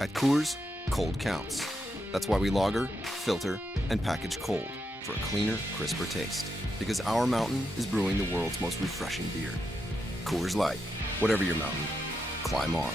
At Coors, cold counts. That's why we lager, filter, and package cold for a cleaner, crisper taste. Because our mountain is brewing the world's most refreshing beer. Coors Light. Whatever your mountain, climb on.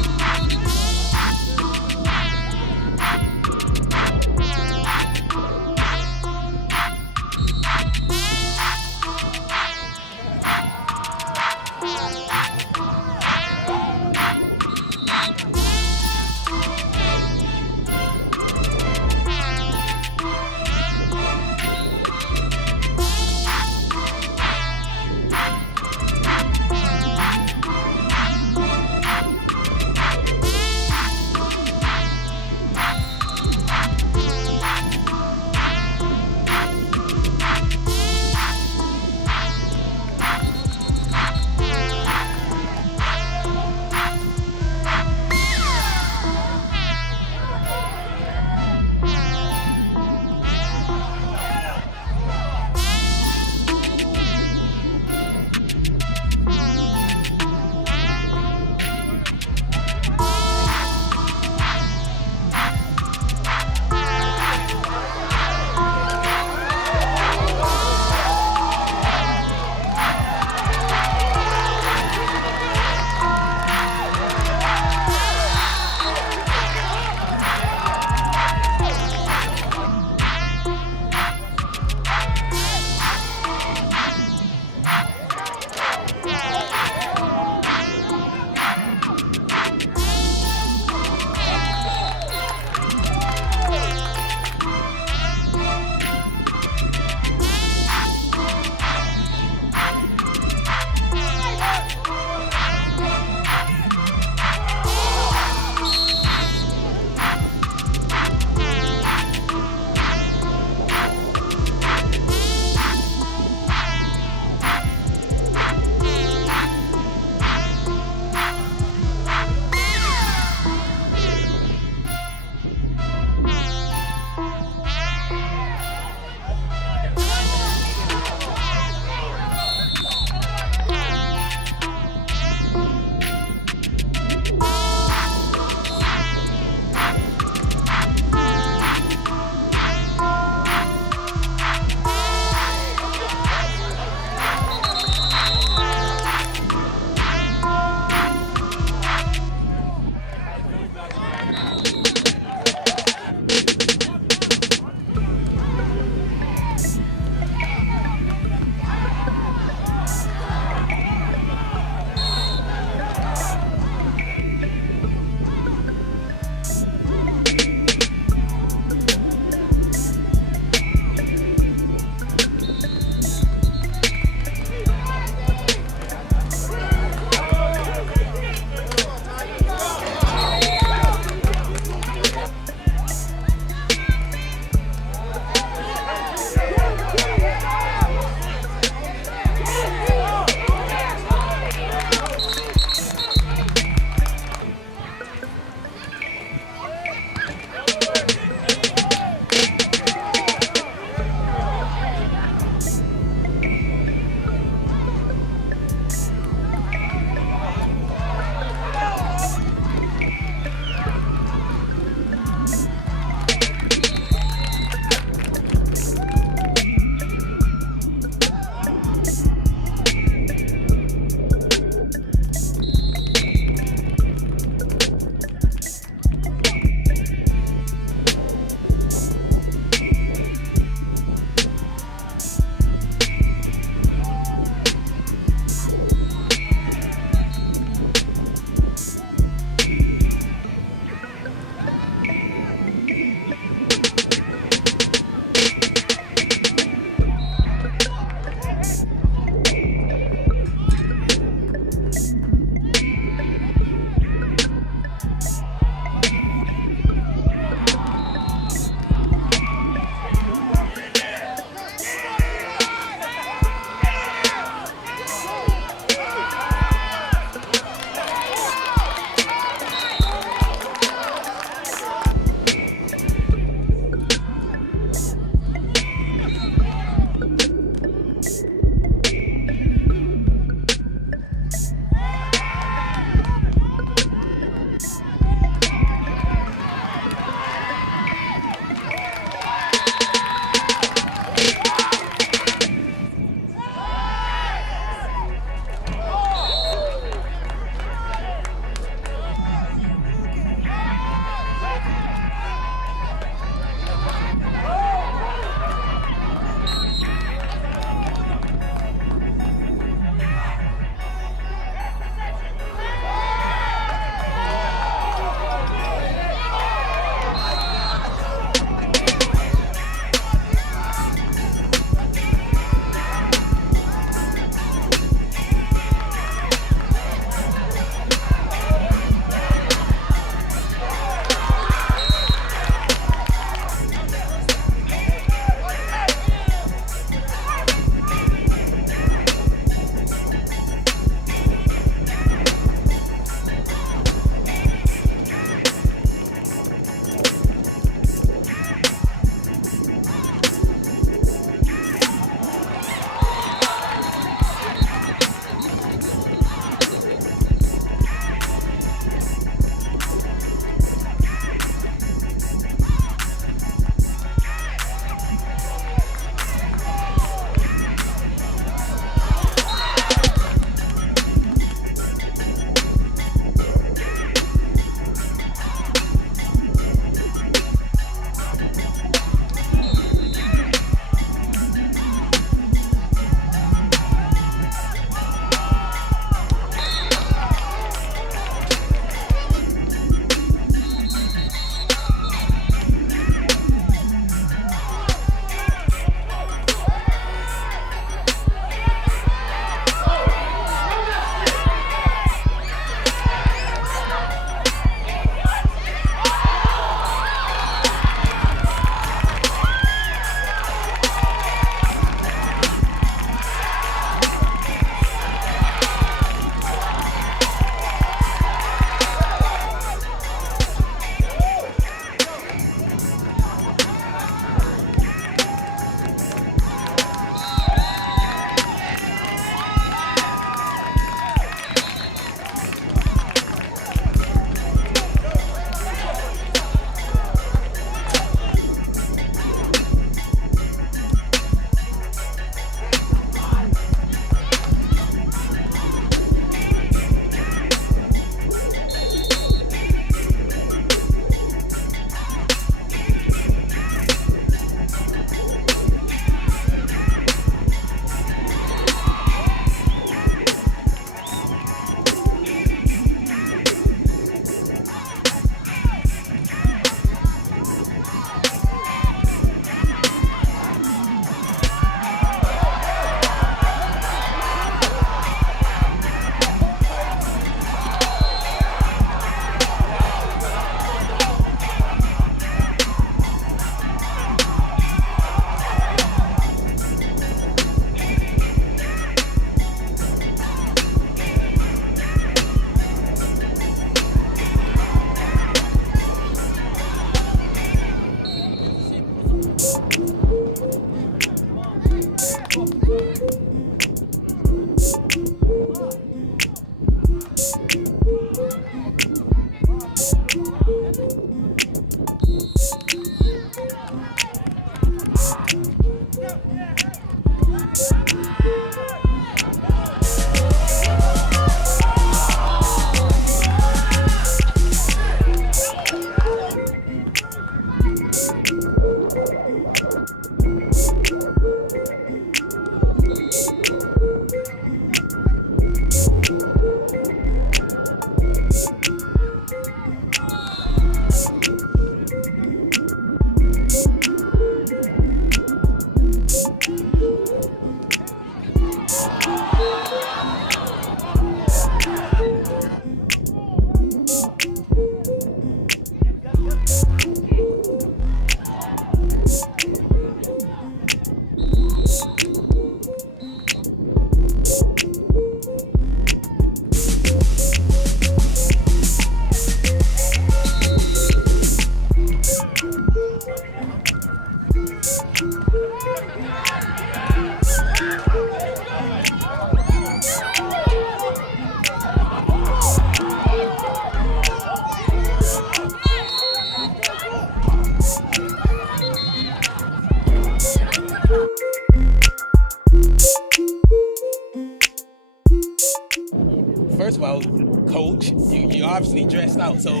First of all, Coach, you obviously dressed out, so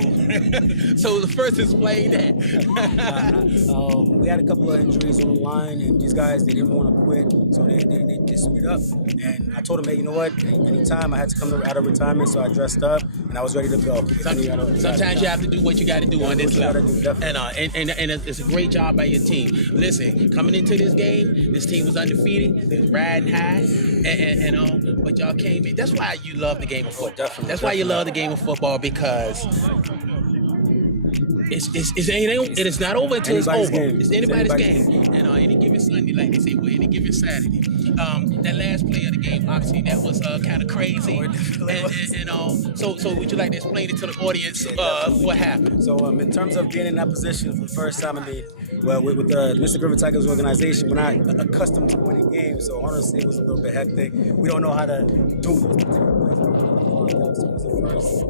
so first explain that. We had a couple of injuries on the line, and these guys, they didn't want to quit, so they just split up. And I told them, hey, you know what? Anytime I had to come out of retirement, so I dressed up and I was ready to go. Sometimes you have to do what you got to do on this level, and it's a great job by your team. Listen, coming into this game, this team was undefeated, they was riding high, but y'all came in. That's why you love the game of football. That's why you love the game of football, because it is not over until it's over. Game. It's anybody's game. And any given Sunday, like they say, well, any given Saturday. That last play of the game, obviously, that was kind of crazy. So would you like to explain it to the audience what happened? So in terms of being in that position for the first time, I mean, well, with the Mr. Riptide organization, we're not accustomed to winning games, so honestly, it was a little bit hectic. We don't know how to do those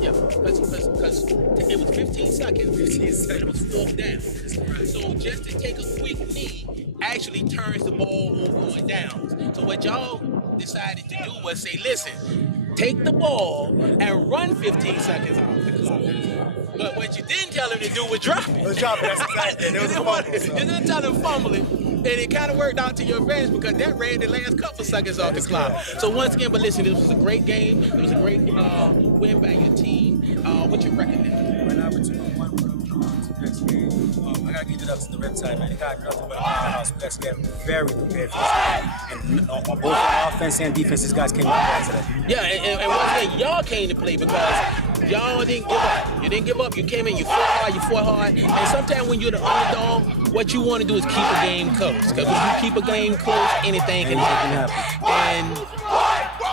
Yeah, because it was 15 seconds, and it was fourth down. So just to take a quick knee actually turns the ball over on downs. So what y'all decided to do was say, listen, take the ball and run 15 seconds off the clock. But what you didn't tell him to do was drop it. That's exactly it. You didn't tell him fumble it. And it kind of worked out to your advantage because that ran the last couple seconds off the clock. So once again, but listen, this was a great game. It was a great win by your team. What's your record now? Right now, we're 2-1. Next game, I gotta give it up to the Riptide, man. They got nothing but a powerhouse. We actually got very prepared for this game. And on both offense and defense, these guys came to play today. Yeah, and once again, y'all came to play because y'all didn't give up. You didn't give up. You came in, you fought hard. And sometimes when you're the underdog, what you want to do is keep a game close. Because when you keep a game close, anything can happen. And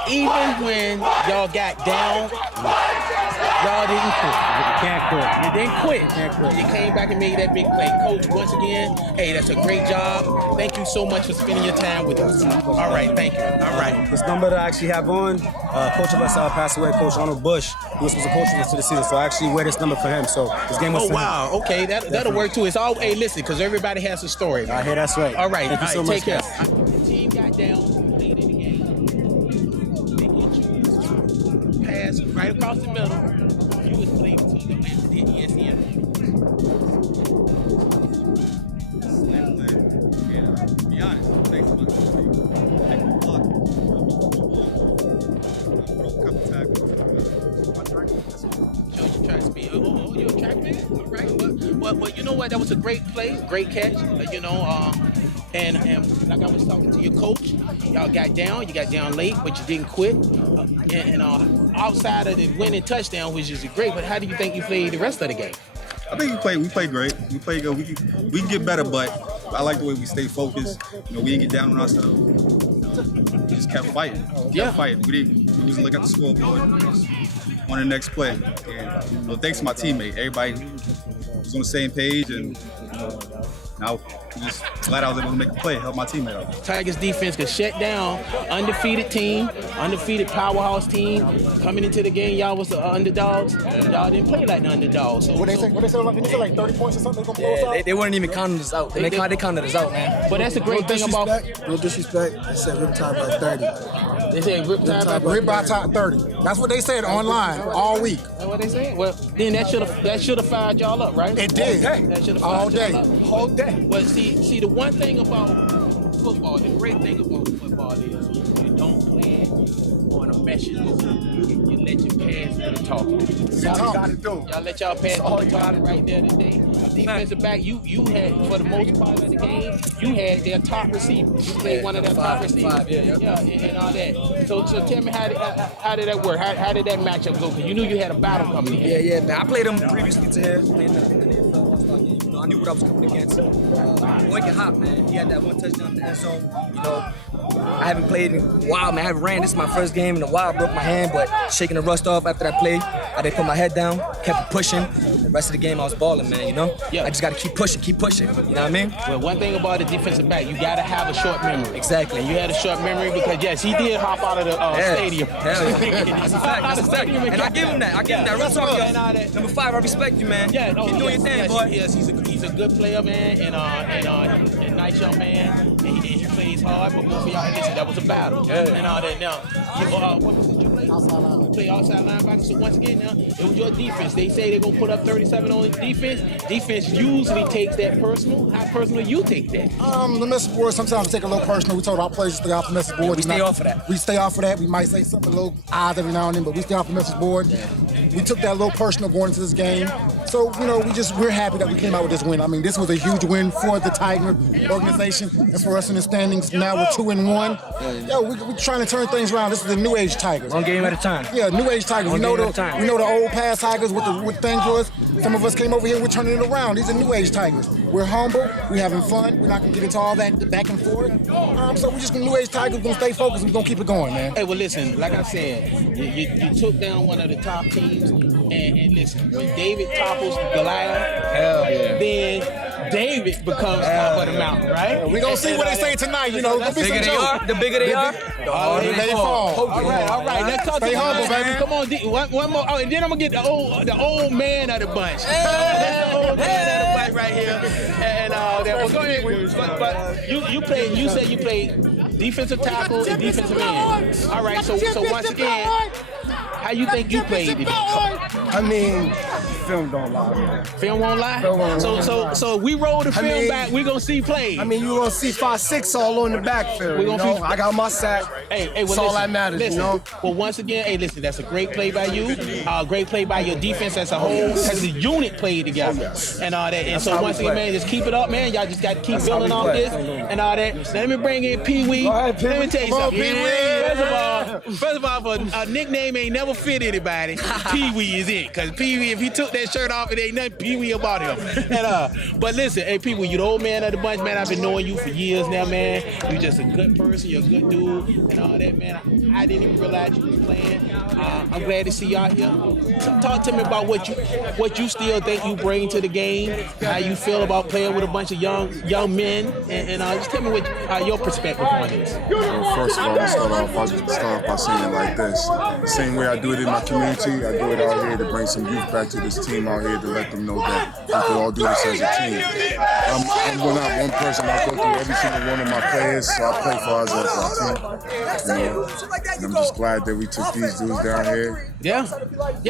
even when y'all got down, y'all didn't quit. You didn't quit. You came back and made that big play. Coach, once again, hey, that's a great job. Thank you so much for spending your time with us. All right, thank you. All right. This number that I actually have on, coach of us passed away, Coach Arnold Bush. He was supposed to coach us to the season, so I actually wear this number for him. So this game was wow. Okay, that'll work too. It's all, hey, listen, because everybody has a story. Man. I hear that's right. All right. Thank you so much. Take care. The team got down late in the game. They hit you, pass right across the middle. You was playing to the ECFL. Be honest, thanks so much. Show you track speed. Oh, you're a track man? All right. But you know what? That was a great play, great catch. And like I was talking to your coach, y'all got down. You got down late, but you didn't quit. Outside of the winning touchdown, which is great, but how do you think you played the rest of the game? I think we played great. We played good. We can get better, but I like the way we stay focused. We didn't get down on ourselves. We just kept fighting. We wasn't looking at the scoreboard. We just on the next play. And thanks to my teammate, everybody was on the same page, and now I'm just glad I was able to make a play, help my teammate out. Tigers defense could shut down undefeated team, undefeated powerhouse team. Coming into the game, y'all was the underdogs. Y'all didn't play like the underdogs. So, what they say like 30 points or something? They gonna blow us out? They weren't even counting us out. They counted us out, man. But that's a great thing about. No disrespect. They said Riptide by 30. They said Riptide 30. That's what they said online all week. That's what they said. Well, then that should have fired y'all up, right? It did. That should have fired y'all up. All day. Well, see, the one thing about football, the great thing about football is you don't play on a message. You let your pass do the talking. Y'all let y'all pass do the talking right there today. Defensive back, you had, for the most part of the game, you had their top receiver. You played one of their top receivers. And all that. So tell me, how did that work? How did that matchup go? Because you knew you had a battle coming in. Yeah, man. I played them previously to him. I knew what I was coming against. Boy get hot, man. He had that one touchdown in the end zone. I haven't played in a while, man. I haven't ran. This is my first game in a while. I broke my hand, but shaking the rust off after that play. I didn't put my head down, kept pushing. The rest of the game, I was balling, man, Yeah. I just got to keep pushing, you know what I mean? Well, one thing about a defensive back, you got to have a short memory. Exactly. And you had a short memory because, yes, he did hop out of the stadium. Hell yeah. That's a fact. And I give him that. Real talk, yo. Number 5, I respect you, man. Yeah, no, keep doing your thing, boy. Yes, he's a good player, man, and a nice young man, and he plays hard. But both of y'all, listen, that was a battle, and all that. Now, what was it you played? Outside linebacker. You play outside linebacker. So once again, now it was your defense. They say they're gonna put up 37 on defense. Defense usually takes that personal. How personal you take that? The message board sometimes we take a little personal. We told our players to stay off the message board. We stay off of that. We stay off of that. We might say something a little odd every now and then, but we stay off the message board. We took that a little personal going into this game. So, we're happy that we came out with this win. I mean, this was a huge win for the Tiger organization and for us in the standings. Now we're 2-1. We're trying to turn things around. This is the new age Tigers. One game at a time. Yeah, new age Tigers. We know the old past Tigers, what things was. Some of us came over here, we're turning it around. These are new age Tigers. We're humble, we're having fun. We're not gonna get into all that back and forth. So we're just new age Tigers. We're gonna stay focused and we're gonna keep it going, man. Hey, well, listen, like I said, you took down one of the top teams, and listen, when David topples Goliath, then David becomes top of the mountain, right? We're gonna see what they say tonight, Gonna be some jokes. The bigger they are, the harder they fall. All right. Let's talk Stay to humble, man. baby. Come on, one more. Oh, and then I'm gonna get the old man of the bunch. The old man of the bunch right here. And go ahead. But you said you played defensive tackle and defensive end. All right. So once again, how you think you played today? I mean, film don't lie, man. Film won't lie. Film won't lie. So we roll the film back. We gonna see plays. I mean, you gonna see 5-6 all on the backfield. I got my sack. That's all that matters. Listen, well, once again, listen, that's a great play by you. Great play by your defense as a whole, as a unit played together, and all that. And so once again, man, just keep it up, man. Y'all just got to keep building off this and all that. Now, let me bring in Pee Wee. Let me tell you something. First of all, a nickname ain't never fit anybody. Pee Wee is it, cause Pee Wee, if he took that shirt off, it ain't nothing Pee Wee about him. And but listen, hey Pee Wee, you the old man of the bunch, man. I've been knowing you for years now, man. You just a good person. You're a good dude, and all that, man. I didn't even realize you was playing. I'm glad to see you out here. Talk to me about what you still think you bring to the game. How you feel about playing with a bunch of young men, and just tell me what your perspective on this. Well, first of all, I'll start off by saying it like this. The same way I do it in my community, I do it out here to bring some youth back to this team out here to let them know that we can all do this as a team. I'm not one person. I go through every single one of my players, so I play for us as a team. And I'm just glad that we took these dudes down here. Yeah,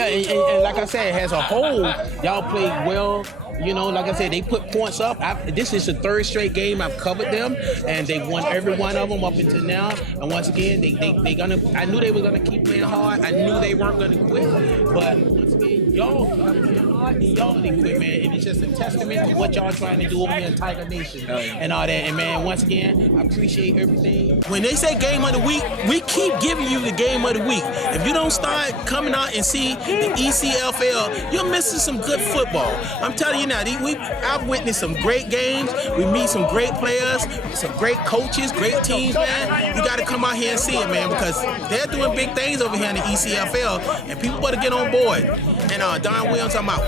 and like I said, as a whole, y'all played well. Like I said, they put points up. This is the 3rd straight game I've covered them, and they won every one of them up until now. And once again, they gonna. I knew they were gonna keep playing hard. I knew they weren't gonna quit. But once again, y'all playing hard and y'all didn't quit, man. And it's just a testament to what y'all trying to do over here in Tiger Nation and all that. And man, once again, I appreciate everything. When they say game of the week, we keep giving you the game of the week. If you don't start coming out and see the ECFL, you're missing some good football. I'm telling you. Now, I've witnessed some great games. We meet some great players, some great coaches, great teams, man. You got to come out here and see it, man, because they're doing big things over here in the ECFL, and people better get on board. And Don Williams, I'm out.